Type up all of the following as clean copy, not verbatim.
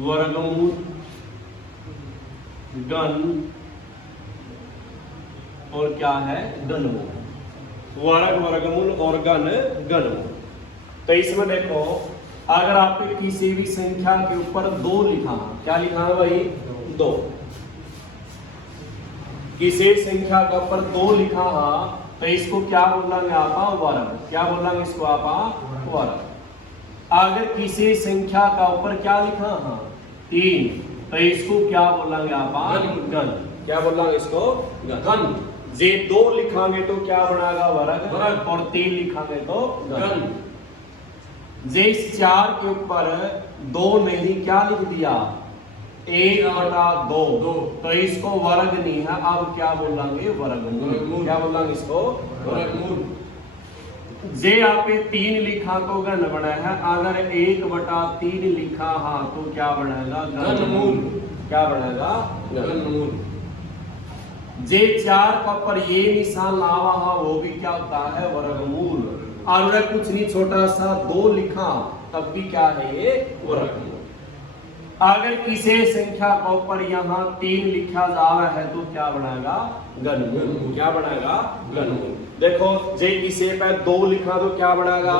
वर्गमूल घन और क्या है घनमूल। वर्ग वर्गमूल और घन घनमूल। तो इसमें देखो अगर आपके किसी भी संख्या के ऊपर 2 लिखा, क्या लिखा है भाई 2, किसी संख्या के ऊपर 2 लिखा है तो इसको क्या बोलेंगे आप वर्ग। क्या बोलेंगे इसको आप वर्ग। अगर किसी संख्या का ऊपर क्या लिखा है 3 तो इसको क्या बोलेंगे आप घन। क्या बोलेंगे इसको घन। जे 2 लिखांगे तो क्या बनाएगा वर्ग और 3 लिखांगे तो घन। जे 4 के ऊपर 2 नहीं क्या लिख दिया 1/2 तो इसको वर्ग नहीं है, अब क्या बोलेंगे वर्गमूल। क्या बोलेंगे इसको वर्गमूल। जे आप 3 लिखा तो घन बना है, अगर 1/3 लिखा हाँ तो क्या बनेगा घनमूल। क्या बनेगा घनमूल। जे 4 का पर ये निशान लावा हा वो भी क्या होता है वर्गमूल। और अगर कुछ नहीं छोटा सा 2 लिखा तब भी क्या है ये वर्गमूल। अगर किसी संख्या के ऊपर यहाँ 3 लिखा जा रहा है तो क्या बनाएगा घनमूल। क्या बनाएगा घनमूल। देखो जे किसी पे 2 लिखा तो क्या बनाएगा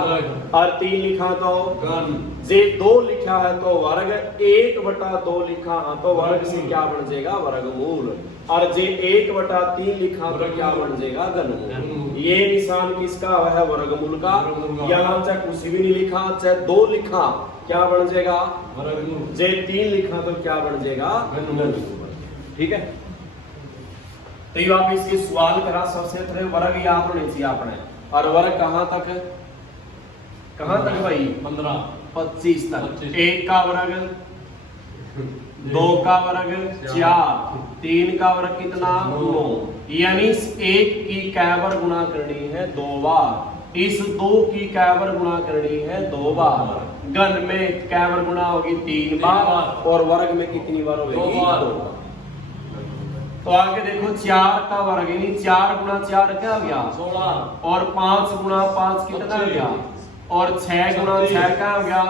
और 3 लिखा तो घन। जे 2 लिखा है तो वर्ग, 1/2 लिखा है तो वर्ग से क्या बन जाएगा वर्गमूल। और जे 1/3 लिखा तो क्या बन जाएगा घनमूल। ये निशान किसका है वर्गमूल का। यहाँ चाहे कुछ भी नहीं लिखा, चाहे 2 लिखा क्या बन जाएगा वर्गमूल। जे 3 लिखा तो क्या बन जाएगा घनमूल। ठीक है। तो ये आप इसके सवाल करा सबसे पहले वर्ग याद होने चाहिए आपने। और वर्ग कहां तक भाई 15 25 तक। 1 का वर्ग, 2 का वर्ग 4, 3 का वर्ग कितना 9, यानी 1 की कै बार गुणा करनी है 2 बार। इस 2 की कै बार गुणा करनी है 2 बार। घन में कै बार गुणा होगी 3 बार और वर्ग में कितनी बार होगी 2 बार। तो आगे देखो 4 का वर्ग यानी 4 गुणा 4 क्या हो गया 16 और 5 गुणा 5 कितना हो गया और 6 गुणा 6 क्या हो गया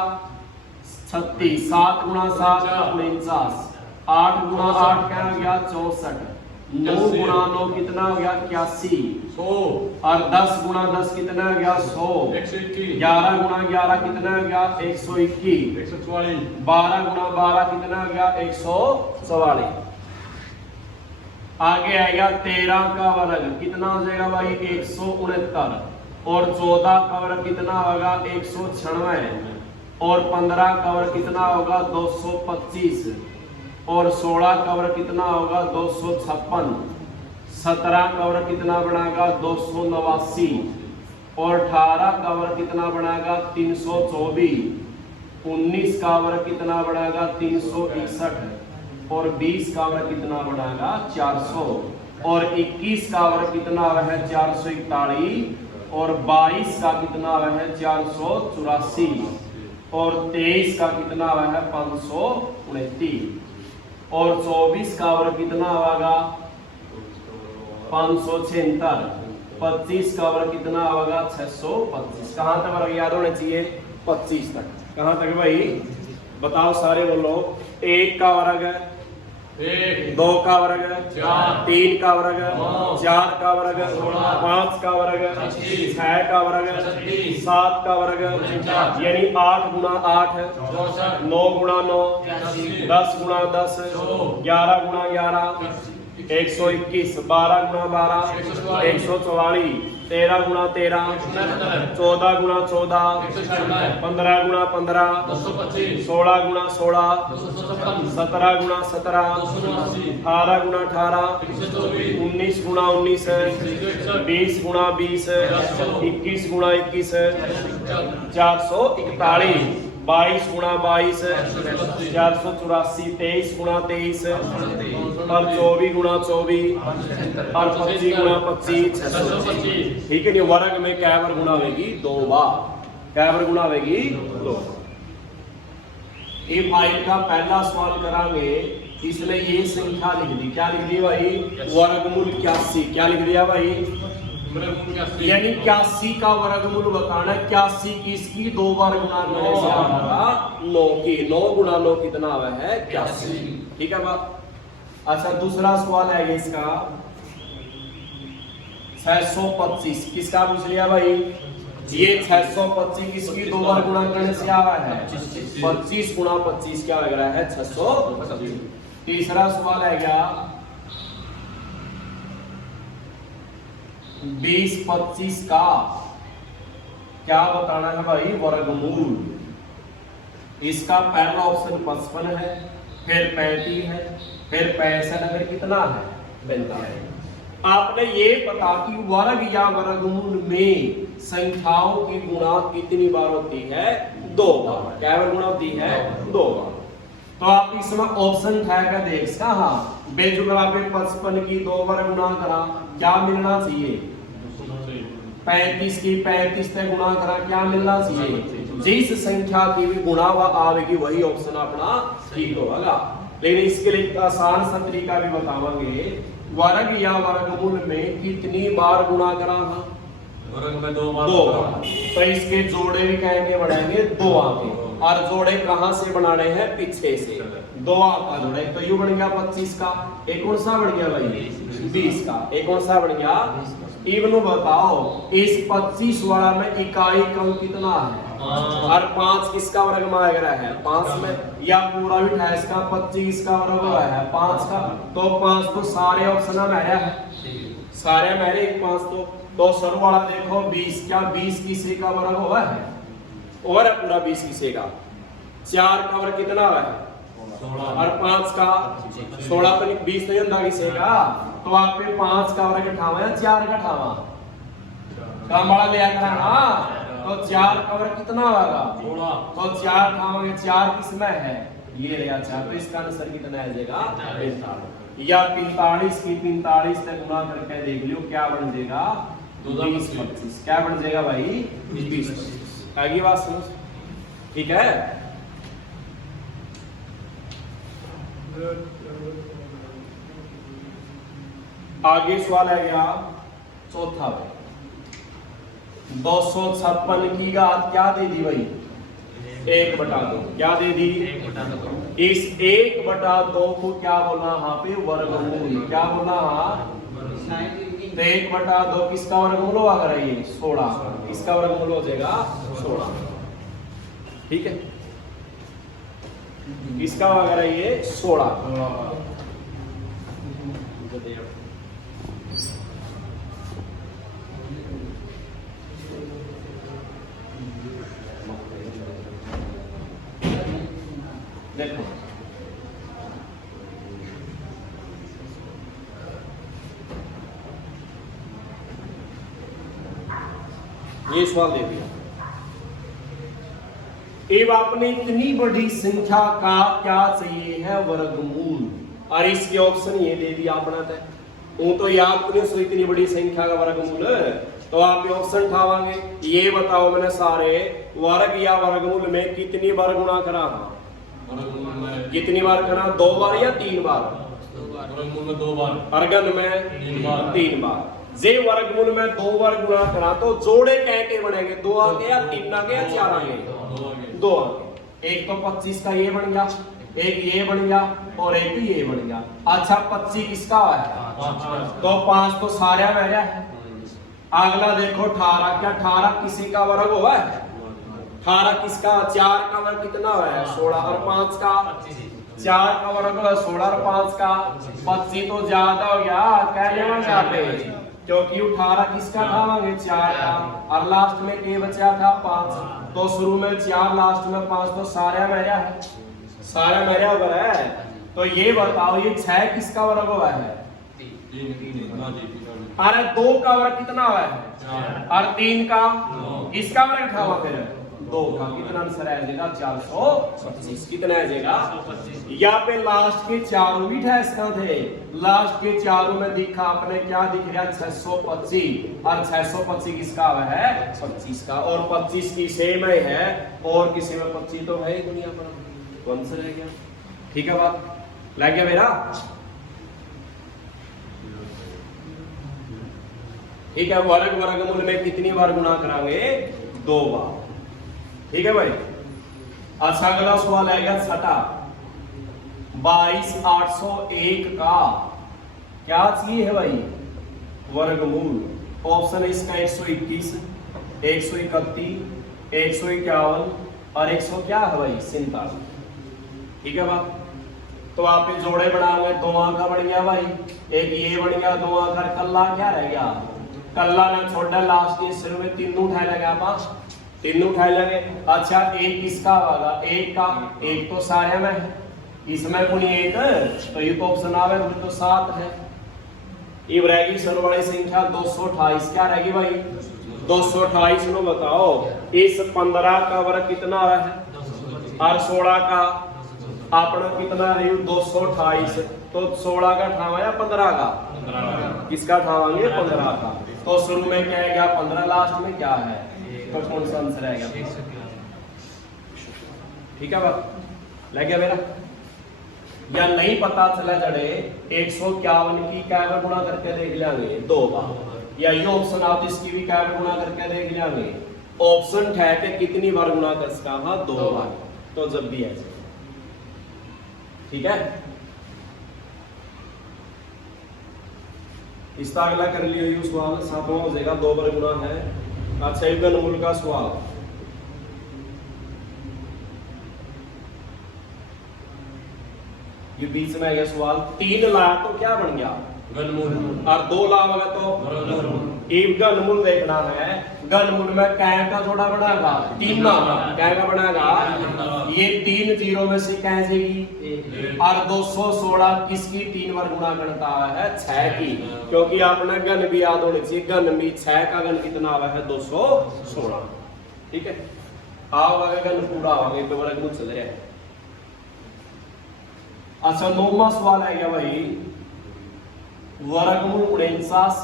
36, 7 गुणा 7 49, 8 गुणा 8 क्या हो गया 64, 9 गुणा 9 कितना हो गया 81, 100 और 10 गुणा 10 कितना हो गया 100, 11 गुणा 11 कितना हो गया 121, 144, 12 गुणा 12 कितना हो गया 144। आगे आएगा 13 का वर्ग कितना हो जाएगा भाई 169 और 14 का वर्ग कितना होगा 196 और 15 का वर्ग कितना होगा 225 और 16 का वर्ग कितना होगा 256, 17 का वर्ग कितना बनाएगा 289 और 18 का वर्ग कितना बनाएगा 324, 19 का वर्ग कितना बनाएगा 361 और 20 का वर्ग कितना बनाएगा 400 और 21 का वर्ग कितना है 441 और 22 का कितना है 484 और 23 का कितना है 529 और 24 का वर्ग कितना होगा 576, 25 का वर्ग कितना होगा 625। कहाँ तक वर्ग याद होने चाहिए 25 तक। कहाँ तक भाई बताओ सारे बोलो। 1 का वर्ग 2 का वर्ग 3 का वर्ग 4 का वर्ग 5 का वर्ग 6 का वर्ग 7 का वर्ग यानी 8 गुणा 8 9 गुणा 9 10 गुणा 10 11 गुणा 11 121, 12 गुणा 12 144, 13 गुणा 13 14 गुणा 14 15 गुणा 15 16 गुणा 16 17 गुणा 17 18 गुणा 18 19 गुणा 19 20 गुणा 20 21 गुणा 21 441, 22 गुणा 22 484, 23 गुणा 23 और 24 गुणा 24 और 25 गुणा 25 625। ठीक है नहीं। वर्ग में कै बार गुणा होगी 2 बार। कै बार गुणा होगी 2। ये फाइल का पहला सवाल करांगे। इसने ये संख्या लिख दी। क्या लिख दी भाई वर्गमूल 81। क्या लिख दिया भाई यानी 81 का वर्गमूल बताना है। 81 किसकी 2 बार गुणा करने से आएगा 9 की। 9 गुणा 9 कितना हुआ है 81। ठीक है बात। अच्छा दूसरा सवाल है इसका 625 किसका पूछ लिया भाई। ये 625 किसकी 2 बार गुणा करने से आ रहा है 25 गुणा 25 क्या लग रहा है 625। तीसरा सवाल है क्या 20 25 का क्या बताना है भाई वर्गमूल। इसका पहला ऑप्शन 55 है, फिर 35 है, फिर 65 है, कितना है 45। आपने ये पता कि वर्ग या वर्गमूल में संख्याओं की गुणा कितनी बार होती है 2 बार। क्या बार गुणा होती है 2 बार। तो आप इसमें ऑप्शन उठाएगा देख सा हाँ बेजुगरा पे 55 की 2 बार गुणा करा क्या मिलना चाहिए 35 की 35 से गुणा करा क्या मिलना चाहिए। जिस संख्या की भी गुणा आवेगी वही ऑप्शन अपना ठीक होगा। लेकिन इसके लिए आसान सा तरीका भी बतावांगे। वर्ग या वर्गमूल में कितनी बार गुणा करा वर्ग में 2 बार। तो इसके जोड़े भी कहेंगे बढ़ाएंगे 2 आंके और जोड़े कहां से बनाने हैं पीछे से 2 आंका जोड़े। तो यू बन गया 25 का। एक कौन सा बन गया भाई 20 का। एक कौन सा बन गया इवन बताओ इस 25 वाला में इकाई क्रम कितना है और 5 किसका वर्ग में आ गया है 5 में या पूरा भी 28 का 25 का वर्ग हुआ है 5 का। तो 5 तो सारे ऑप्शन में आया है सारे मेरे 5 तो शुरू वाला देखो 20 क्या 20 किसी का वर्ग हुआ है और पूरा 20 किसी का। 4 का वर्ग कितना हुआ है 16 और 5 का 16 तो 20 नहीं होता किसी का। तो आप पे 5 का वर्ग उठावा या 4 का उठावा काम बड़ा ले आकर ना। तो 4 का वर्ग कितना होगा 16। तो 4 उठाओगे 4 किसमें है ये रहा 4। तो इसका आंसर कितना आ जाएगा 45। या 45 की 45 से गुणा करके देख लियो क्या बन जाएगा 20 25। क्या बन जाएगा भाई 20 25। आगे बात समझ ठीक है। आगे सवाल है गया चौथा 256 की घात क्या दे दी भाई 1/2। क्या दे दी 1/2। इस 1/2 को क्या बोलना यहाँ पे वर्गमूल। क्या बोलना तो 1/2 किसका वर्गमूल होगा अगर ये 16 इसका वर्गमूल हो जाएगा 16। ठीक है इसका अगर ये 16 देखो ये सवाल दे दिया। अब आपने इतनी बड़ी संख्या का क्या चाहिए है वर्गमूल और इसके ऑप्शन ये दे दिया अपना वो तो याद करिए सो इतनी बड़ी संख्या का वर्गमूल। तो आप ये ऑप्शन उठावांगे ये बताओ मैंने सारे वर्ग या वर्गमूल में कितनी बार गुणा करा कितनी बार करा 2 बार या 3 बार वर्गमूल में 2 बार वर्गन में 3 बार। जे वर्गमूल में 2 बार गुणा करा तो जोड़े कैसे बनेंगे 2 आगे या 3 आगे या 4 आगे 2 आगे। एक तो 25 का ये बन गया एक ये बन गया और एक ये बन गया। अच्छा 25 किसका है तो 5 तो सारे में है। अगला देखो 18 क्या 18 किसी का वर्ग हुआ है 18 किसका 4 का वर्ग कितना है 16 और 5 का 4 का वर्ग 16 और 5 का 25 तो ज्यादा हो गया कहने में जाते क्योंकि 18 किसका खावांगे 4 का और लास्ट में के बचा था 5। तो शुरू में 4 लास्ट में 5 तो सारे मेरा है सारा मेरा वर्ग है। तो ये बताओ ये 6 किसका वर्ग हुआ है अरे 2 का वर्ग कितना हुआ है और 3 का किसका वर्ग था फिर 2 का। कितना आंसर आ जाएगा 425। कितना आ जाएगा यहाँ पे लास्ट के चारों भी 28 का थे। लास्ट के चारों में दिखा आपने क्या दिख रहा 625 और 625 किसका है 25 का और 25 की सेम है और किसी में 25 तो है दुनिया पर कौन सा रह गया। ठीक है बात लग गया मेरा ठीक है, वर्ग वर्गमूल में कितनी बार गुणा करांगे? 2 बार। ठीक है भाई। अच्छा अगला सवाल आएगा छठा, 22,801 का क्या चाहिए है भाई? वर्गमूल। ऑप्शन है इसका 121, 131, 151 और 100 क्या है भाई? 47। ठीक है बात। तो आप जोड़े बनाओगे, 2 आंखा बन गया भाई, एक ये बन गया, 2 आंखा, कल्ला क्या रह गया? कल्ला ना छोड़ा लास्ट के सिर में 3 उठाए लगे आप, 3 उठाए लगे। अच्छा एक किसका होगा? एक का, एक तो सारे में है, इसमें पुनी एक, तो ये तो ऑप्शन आवे तो 7 है। ये रहेगी सर्ववाड़ी संख्या 228। क्या रहेगी भाई? 228 नो बताओ। इस 15 का वर्ग कितना है और 16 का अपना कितना है? 228। तो 16 का ठावा या 15 का? किसका ठावांगे? 15 का। तो शुरू में क्या है? 15, लास्ट में क्या है? तो कौन सा आंसर आएगा? ठीक है बात लग गया मेरा? या नहीं पता चला जड़े 151 की क्या बार गुणा करके देख लेंगे? 2 बार। या ये ऑप्शन आप इसकी भी क्या बार गुणा करके देख लेंगे? ऑप्शन है कि कितनी बार गुणा कर सकता? हाँ 2 बार। तो जब भी ऐसे। ठीक है, इसका अगला कर लियो। ये सवाल 7वां हो जाएगा, 2 बार गुणा है। अच्छा युगल मूल का सवाल, ये बीच में आएगा सवाल। 3 ला तो क्या बन गया? घनमूल। और 2 ला होगा तो एक घनमूल देखना है। घनमूल में कै का जोड़ा बनाएगा? 3 कै का बनाएगा? ये 3 जीरो में से कै जाएगी? और 216 किसकी 3 बार गुणा करता है? 6 की। क्योंकि आपने घन भी याद होने चाहिए। घन में 6 का घन कितना आवा है? 216। ठीक है, आओगा घन पूरा होगा तो वर्गमूल चल रहा है। अच्छा 9वां सवाल है क्या भाई? वर्गमूल 49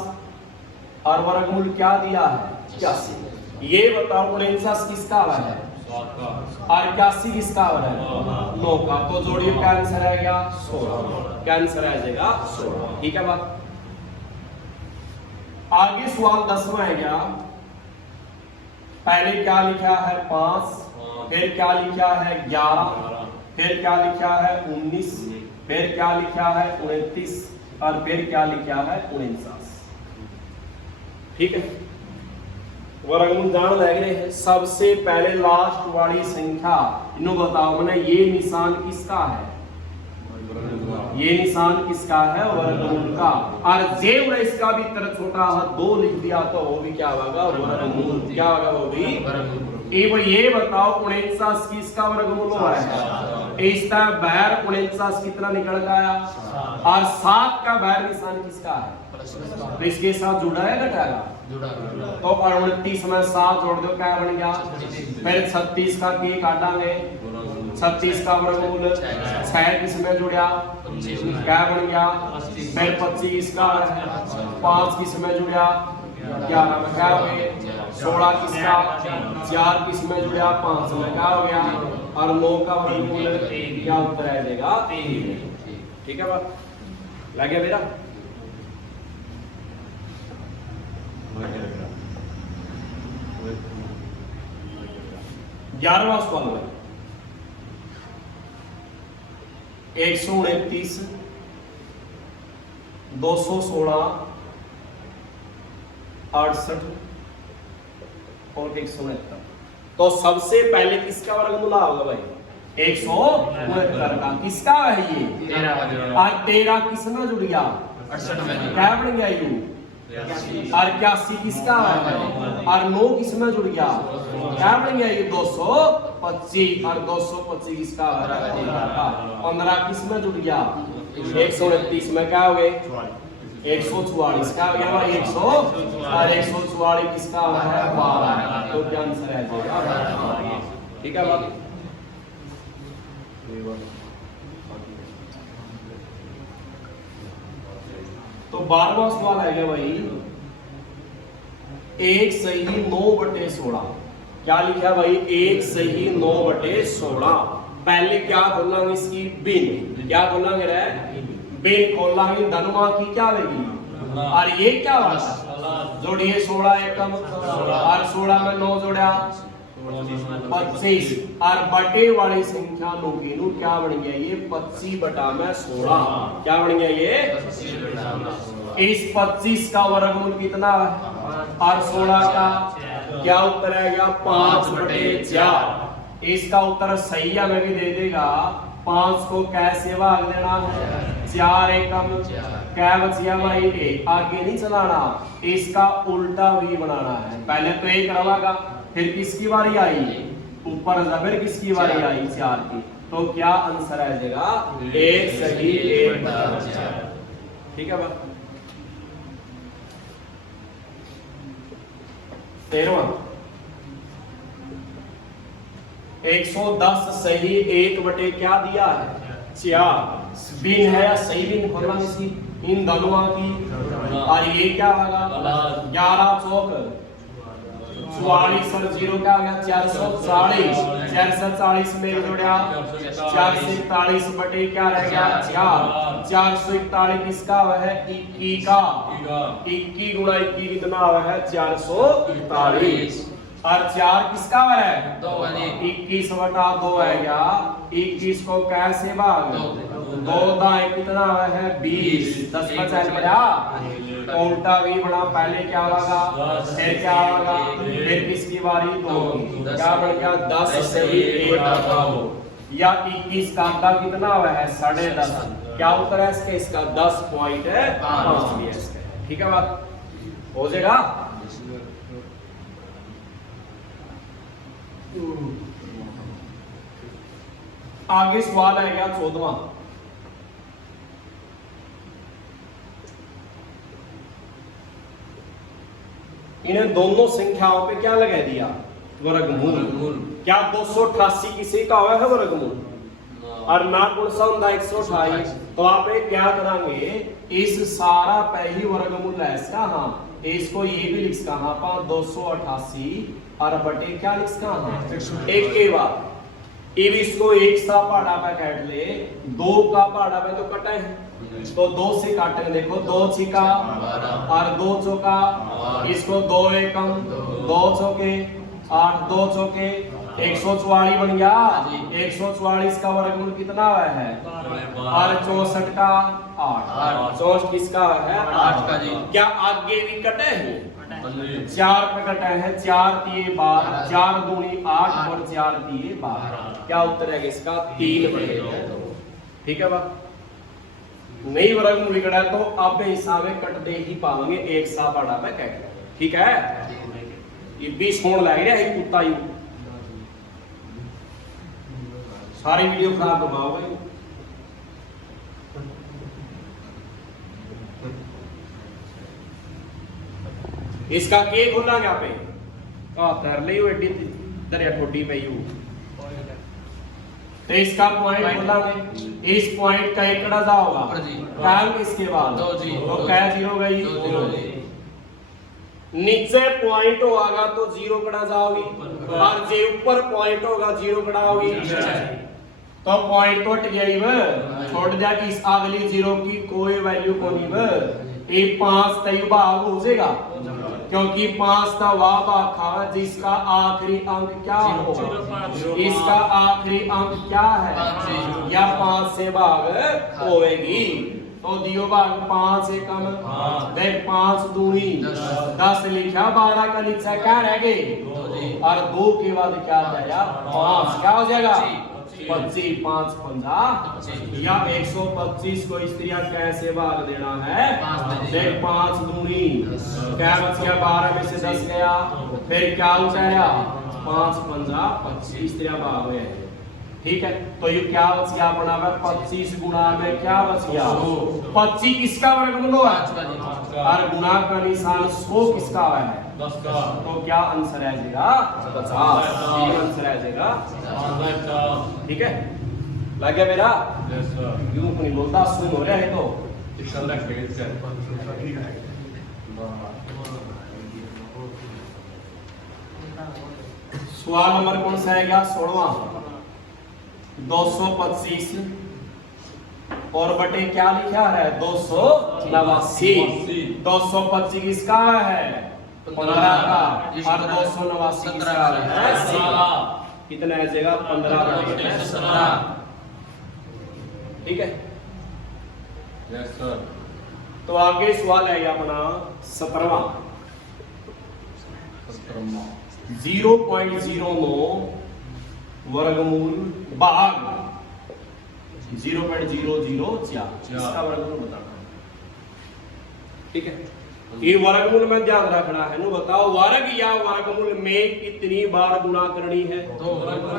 और वर्गमूल क्या दिया है? 81। ये बताओ 49 किसका है और 81 किसका है? 9 का। तो जोड़िए, क्या आंसर आएगा? 16। क्या आंसर आ जाएगा? 16। ठीक है बात। आगे सवाल 10वां है क्या? पहले क्या लिखा है? 5, फिर क्या लिखा है? 11, फिर क्या लिखा है? 19, फिर क्या लिखा है? 29 और फिर क्या लिखा है? 49। ठीक है, वर्गमूल जान लग रहे हैं। सबसे पहले लास्ट वाली संख्या इन्हों बताओ मैंने, ये निशान किसका है? ये निशान किसका है? वर्गमूल का। और जे इसका भी तरह छोटा है 2 लिख दिया तो वो भी क्या होगा? वर्गमूल। क्या होगा? वो भी ये बताओ 49 किसका वर्गमूल हो रहा है? इसका बैर 49 कितना निकल गया? और 7 का बैर निशान किसका है? तो इसके साथ जुड़ा है घटाएगा? तो 29 में 7 जोड़ दो, क्या बन गया? फिर 36 का की काटांगे, 36 का वर्गमूल 6 किसमें जुड़ा? क्या बन गया? फिर 25 का 5 किसमें जुड़ा? 11 में क्या हो गया? 16 किसका? 4 किसमें जुड़ा? 5 में क्या हो गया? और 9 का वर्गमूल क्या उत्तर आ जाएगा? 3। ठीक है बात लग गया मेरा? 11वां सवाल है 129, 216, 68 और 169। तो सबसे पहले किसका वर्गमूल होगा भाई? 169 का। किसका है ये? 13 किसमें जुड़ गया? 68 में। क्या बन गया? यू। और 81 किसका है? और 9 किसमें जुड़ गया? क्या बन गया? ये 225। और 225 किसका है? 15 किसमें जुड़ गया? 129 में क्या हो गए? 144। क्या हो गया भाई? 100 और 144 किसका है? 12। तो क्या आंसर है? ठीक है बात। तो 12वां सवाल है क्या भाई? 1 सही 9/16। क्या लिखा भाई? 1 सही 9/16। पहले क्या खोलेंगे? इसकी बिन। क्या खोलेंगे रे? बिन खोलेंगे। धनुआ की क्या होगी? और ये क्या होगा? जोड़िए 16 एकम और 16 में 9 जोड़ा 25 और बटे वाली संख्या लोगी नु क्या बन गया ये 25 बटा में 16 क्या बन गया ये 25 बटा में 16। इस 25 का वर्गमूल कितना है और 16 का क्या उत्तर आएगा 5 बटे 4। इसका उत्तर सही हमें भी दे देगा 5 को कैसे भाग देना है 4 एकम क्या बचिया भाई आगे नहीं चलाना इसका उल्टा भी बनाना है। पहले तो एक रवागा फिर किसकी बारी आई ऊपर फिर किसकी बारी आई 4 की तो क्या आंसर आ जाएगा 1 सही 1 बटा 4। ठीक है बात 13 110 सही 1 बटे क्या दिया है 4 बिन है या सही बिन खोलना इसी इन दोनों की और ये क्या होगा 11 चौक 44 और 0 क्या हो गया 440 440 में जोड़ा 441 बटे क्या रह गया 4 441 किसका है 21 का 21 गुणा 21 कितना है 441 और 4 किसका है 21 बटा 2 है क्या 21 को कैसे भाग 2 दाएं कितना है 20 10 बचा बड़ा उल्टा भी बड़ा पहले क्या होगा फिर क्या होगा फिर किसकी बारी 2 क्या बन गया 10 सही 1 बटा 2 या 21 का आंकड़ा कितना है 10.5 क्या उत्तर है इसके इसका 10.5 ठीक है बात हो जाएगा। आगे सवाल है क्या 14वां इन्हें दोनों संख्याओं पे क्या लगा दिया वर्गमूल क्या 288 किसी का हुआ है वर्गमूल और ना कौन सा होता 128 तो आप क्या करेंगे इस सारा पहली वर्गमूल है इसका हाँ इसको ये भी लिख कहा पा 288 और बटे क्या लिख कहा एक के बाद अब इसको एक सा पहाड़ा पे काट ले 2 का पहाड़ा पे तो कटा है तो 2 से काटेंगे देखो 2 छिका और 2 चौका इसको 2 एकम 2 चौके 8 2 चौके 144 बन गया 144 का वर्गमूल कितना है और 64 का 8 64 किसका है 8 का जी क्या आगे भी कटे हैं 4 पे कटे हैं 4 3 12 4 दूनी 8 और 4 3 12 क्या उत्तर है इसका 3 बटे 2 ठीक है बात नई वर्गमूल कटा तो अब हिसाब में कट दे ही पाओगे एक सा पड़ा पे कट ठीक है ये 20 होने लग रहा है कुत्ता यू सारी वीडियो खराब करवाओगे इसका के खोलांगे आप तर ले एडी दरिया ठोडी पे यू तो इसका पॉइंट खोलांगे इस पॉइंट का एकड़ा जा होगा टाइम इसके बाद तो क्या 0 गई नीचे पॉइंट होगा तो 0 कड़ा जाओगी और जे ऊपर पॉइंट होगा 0 कड़ा होगी तो पॉइंट कट गया छोड़ दिया कि इस अगली 0 की कोई वैल्यू को नहीं ये 5 तय भाग हो जाएगा क्योंकि 5 का वह भाग था जिसका आखिरी अंक क्या होगा इसका आखिरी अंक क्या है या 5 से भाग होएगी तो दियो भाग 5 से कम देख 5 दूनी 10 लिखा 12 का लिखा क्या रह गए और 2 के बाद क्या जाएगा 5 क्या हो जाएगा 25 5 50 या 125 को इस तरह कैसे भाग देना है देख 5 दूनी क्या बच गया 12 में से 10 गया फिर क्या हो जाएगा 5 50 25 इस तरह भाग है ठीक है तो ये क्या बच गया अपना 25 गुना में क्या बच गया 25 किसका वर्गमूल है और गुना का निशान 100 किसका है 10 का तो क्या आंसर आ जाएगा 50 आंसर आ जाएगा ठीक है लग गया मेरा यस सर यूं नहीं बोलता सुन हो रहा है तो चल रहा है सवाल नंबर कौन सा है 16वां 225 और बटे क्या लिखा है 289 225 किसका है 15 का, और 289 किसका है? 17। कितना आ जाएगा? 15/17। ठीक है। Yes sir. तो आगे सवाल है अपना 17वां। 0.09 वर्गमूल भाग 0.004 इसका वर्गमूल बताना। ठीक है। ये वर्गमूल में ध्यान रखना है। नु बताओ वर्ग या वर्गमूल में कितनी बार गुणा करनी है?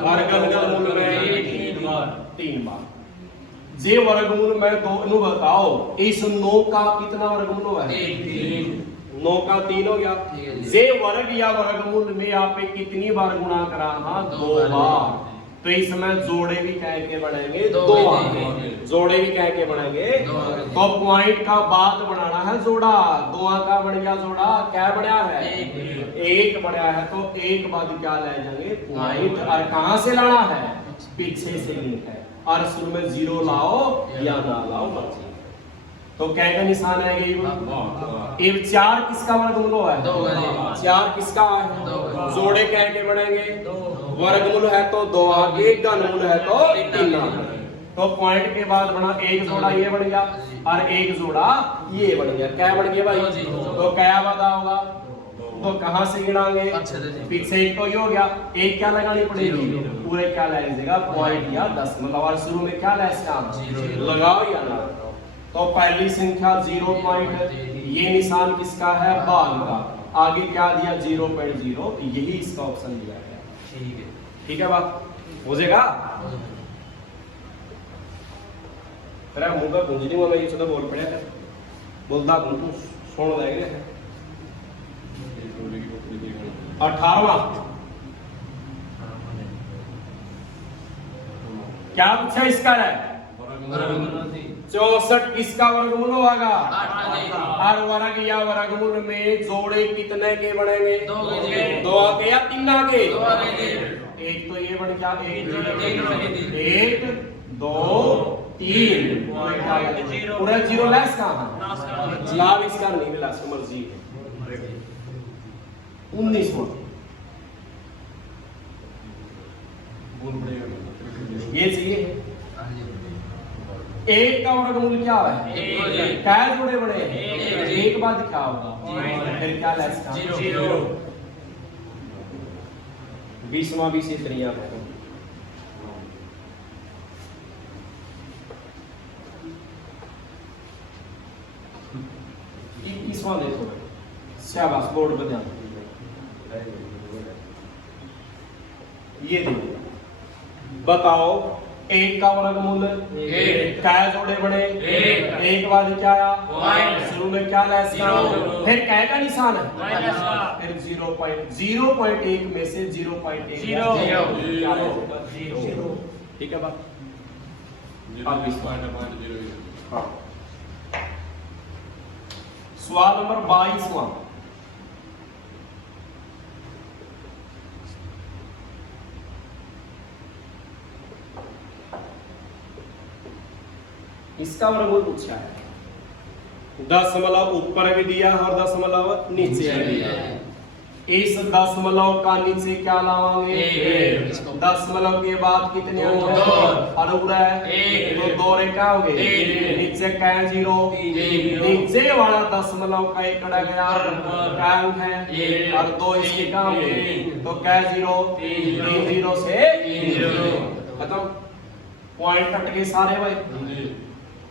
वर्गमूल में 3 बार। जे वर्गमूल में 2 नु बताओ इस 9 का कितना वर्गमूल है? 3। 9 का 3 हो गया। जे वर्ग या वर्गमूल में आप कितनी बार गुणा करा? 2 बार। तो इसमें जोड़े भी कह के बनेंगे 2 आगे, जोड़े भी कह के बनेंगे। तो पॉइंट का बाद बनाना है जोड़ा। 2 का बन गया जोड़ा, क्या बनया है? 1 बनया है। तो 1 बाद क्या ले जाएंगे? पॉइंट। और कहां से लाना है? पीछे से लिंक है। और शुरू में 0 लाओ या ना लाओ मर्जी। तो क्या का निशान है? ये 4 किसका वर्गमूल है? 4 किसका है? जोड़े कह के बनेंगे। वर्गमूल है तो 2 आगे, घनमूल है तो 3 आगे। तो पॉइंट के बाद बना 1 जोड़ा ये बन गया और 1 जोड़ा ये बन गया। क्या बन गया भाई? तो क्या वादा होगा? तो कहां से गिनाएंगे? पीछे 1 तो ये हो गया। 1 क्या लगानी पड़ेगी? पूरे क्या लगाएगा? पॉइंट या दशमलव। और शुरू में क्या लगाओ या ना। तो पहली संख्या 0 पॉइंट, ये निशान किसका है? भाग का। आगे क्या दिया? 0.0। यही इसका ऑप्शन दिया है। ठीक है, बात हो जाएगा। तेरा मुंह का गुंज नहीं मैं ये तो बोल पड़े कर बोलता तू सुन लेगा। 18वां क्या पूछा इसका है? 64 किसका वर्गमूल होगा? और वर्ग या वर्गमूल में जोड़े कितने के बनेंगे? 2 आगे या 3 आगे? 1 तो ये बन गया 1 2 3 पूरा 0 लेस का लाभ इसका नहीं मिला। मर्जी 19वां ये चाहिए। 1 का वर्गमूल क्या है? क्या जोड़े बड़े? 1 बाद क्या होगा? फिर क्या लेस का? 0। 20वां भी इसी तरह है। 21वां देखो, शाबाश, बोर्ड पे ध्यान। ये देखो, बताओ 1 का वर्गमूल क्या जोड़े बड़े? 1 बाद क्या आया? शुरू में क्या लेस का? फिर क्या का निशान है? फिर 0.1 में से 0.1 0। ठीक है बात। हाँ। सवाल नंबर 22वां। इसका वर्गमूल पूछा है। दशमलव ऊपर भी दिया और दशमलव नीचे भी दिया। इस दशमलव का नीचे क्या लावांगे? दशमलव के बाद कितने होंगे? और तो 2 रे क्या हो गए? नीचे क्या 0? नीचे वाला दशमलव का एक कड़ा गया क्या अंक है? और 2 इसके क्या होंगे? तो क्या 0? 3 0 से खत्म। पॉइंट कट गए सारे भाई।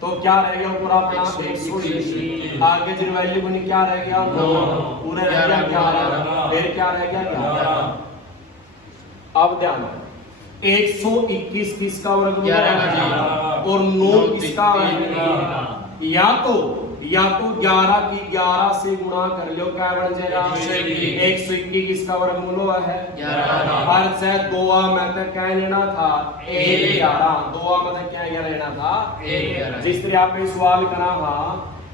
तो क्या रह गया पूरा अपना 120। आगे जो वैल्यू बनी क्या रह गया? पूरे रह गया 11। फिर क्या रह गया? 11। अब ध्यान, 121 किसका वर्गमूल है? और 9 किसका है? या तो 11 की 11 से गुणा कर लो, क्या बन जाएगा? 121 किसका वर्गमूल है? 11। और से 2 में तो क्या लेना था? 11। 2 में तो क्या लेना था? 11। जिस तरह आप सवाल करा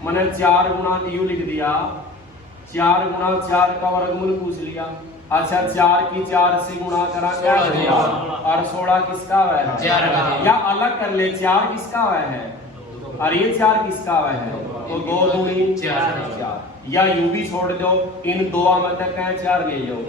मैंने 4 गुणा यू लिख दिया, 4 गुणा 4 का वर्गमूल पूछ लिया। अच्छा 4 की 4 से गुणा करा क्या बनेगा? और 16 किसका है? 4 का। या अलग कर ले, 4 किसका है? और ये 4 किसका है, तो 2 दूनी 4, या यू भी छोड़ दो, इन दो में तक कहें 4 ले जाओ,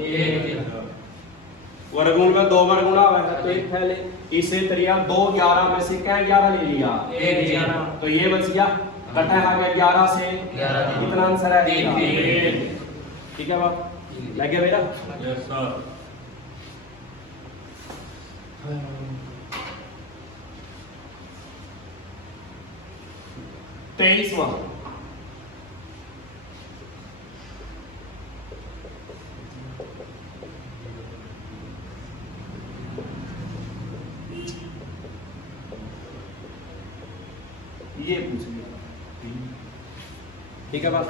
वर्गमूल में 2 बार गुणा हुआ है तो 1 फैले, इसे तरिया 2 11 में से क्या 11 ले लिया 1, तो ये बच गया, कटा आ गया 11 से, कितना आंसर है 1। ठीक है बात, लग गया मेरा? Yes sir. 23वां, ये पूछ लिया। ठीक है बात,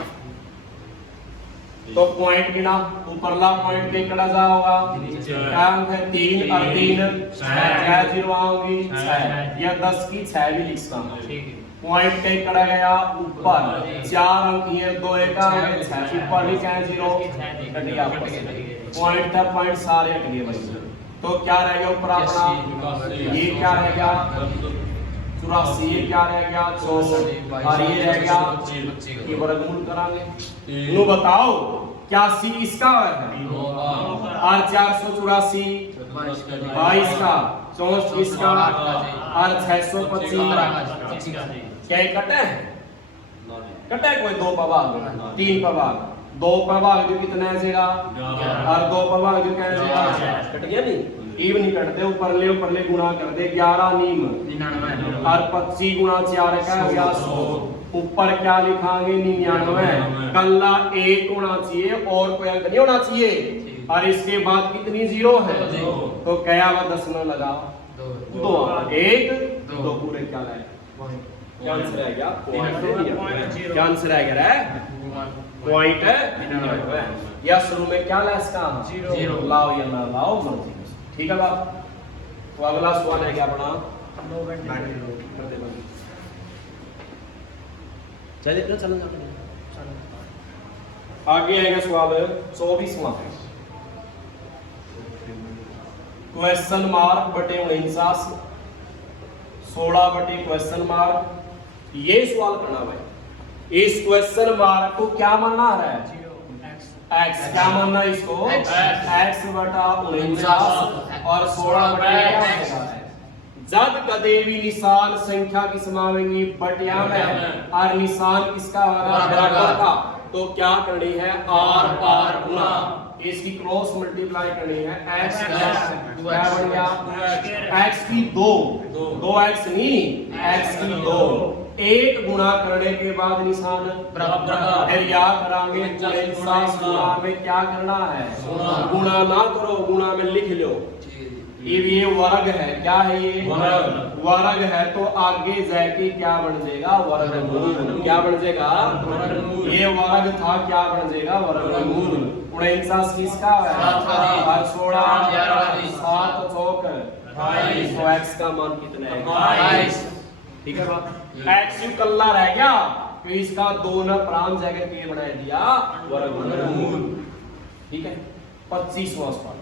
तो पॉइंट गिना, ऊपरला पॉइंट के कड़ा जा होगा, क्या अंक है 3 और 3 6 जीरो होगी 6, या 10 की 6 भी लिख सकता हूं। पॉइंट के कड़ा गया ऊपर, 4 अंक ये 2 1 है 6 ऊपर भी 6 जीरो कट गया, पॉइंट था पॉइंट सारे कट गए भाई। तो क्या रह गया ऊपर अपना, ये क्या रह गया 84, ये क्या रह गया 64, और ये रह गया ये वर्गमूल करांगे। नो बताओ क्या सी इसका है, और 484 22 का, 64 इसका, और 625 क्या कटे है, कटे कोई 2 पभाग 3 पभाग, 2 पभाग जो कितना है और 2 पभाग जो क्या कट गया नहीं, इव नहीं कटते, ऊपर ले गुणा कर दे 11 नीम और 25 गुणा 4 का हो गया 100, ऊपर क्या लिखाएंगे 99, कल्ला 1 होना चाहिए और कोई अंक नहीं होना चाहिए, और इसके बाद कितनी जीरो है, तो क्या हुआ 10 में लगा 2 1 2 पूरे क्या रहे, क्या आंसर रह गया क्या आंसर रह गया पॉइंट है, या शुरू में क्या ला इसका 0, लाओ या ना लाओ मर्जी। ठीक है बात, तो अगला सवाल है क्या अपना, चलिए चलो आगे आएगा सवाल 24वां, क्वेश्चन मार्क बटे 49 16 बटे क्वेश्चन मार्क, ये सवाल करना भाई। इस क्वेश्चन मार्क को क्या मानना है, x क्या मानना है इसको, x बटा 49 और 16 बटा जब कदे भी निशान संख्या की समावेंगी बटिया में और निशान किसका होगा बराबर का, तो क्या करनी है r गुना इसकी क्रॉस मल्टीप्लाई करनी है, x क्या बन गया x की 2 x नहीं x की 2, 1 गुणा करने के बाद निशान बराबर, फिर याद करांगे 49 गुणा में क्या करना है, गुणा ना करो, गुणा में लिख लो, ये वर्ग है, क्या है ये वर्ग है, तो आगे जाके क्या बन जाएगा वर्गमूल, क्या बन जाएगा ये वर्ग था, क्या बन जाएगा वर्गमूल। 49 किसका है और 16 7 चौक 22, तो x का मान कितना है 22। ठीक है बात, x यू कल्ला रह गया तो इसका 2 ना प्राम जगह के बना दिया वर्गमूल। ठीक है 25वां सवाल,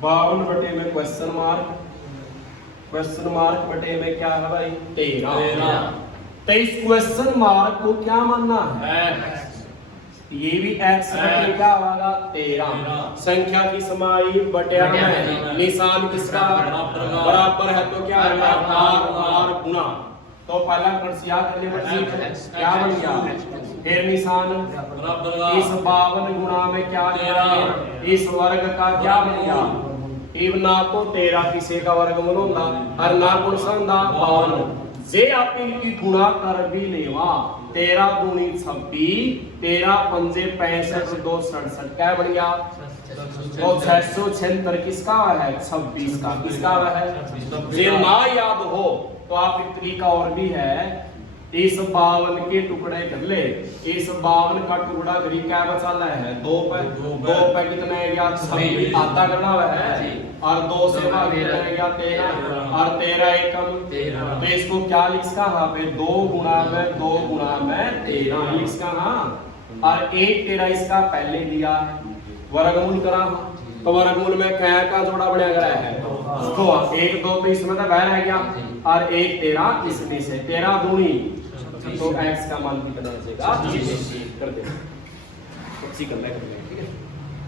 बावन बटे में क्वेश्चन मार्क बटे में क्या है भाई 13, तो इस क्वेश्चन मार्क को क्या मानना है, ये भी x बटे क्या होगा 13, संख्या की समाई बटे में निशान किसका बराबर है, तो क्या होगा r गुना, तो पहला कंसिया करने में क्या बन गया, फिर निशान इस 52 गुणा में क्या किया, इस वर्ग का क्या बन गया, इब ना तो 13 किसी का वर्गमूल होगा और ना कौन सा होगा 52, जे आप इनकी गुणा कर भी लेवा 13 दूनी 26, 13 पंजे 65 2 67 क्या बन गया, तो 676 किसका है 26 का, किसका है, जे ना याद हो तो आप एक तरीका और भी है, इस 52 के टुकड़े कर ले, इस 52 का टुकड़ा करी क्या बचा है 2 पे कितने गया 26 आधा करना है, और 2 से भाग कितना गया 13 और 13 एकम, तो इसको क्या लिख सकता है 2 गुणा में 13 लिख सकता, और 1 13 इसका पहले दिया है वर्गमूल करा, तो वर्गमूल में कै का जोड़ा बना करा है तो 1 2 तो इसमें तो वह रह गया और 1 13 इसमें से 13 दूनी तो x का मान कितना आ जाएगा कर दे कर ले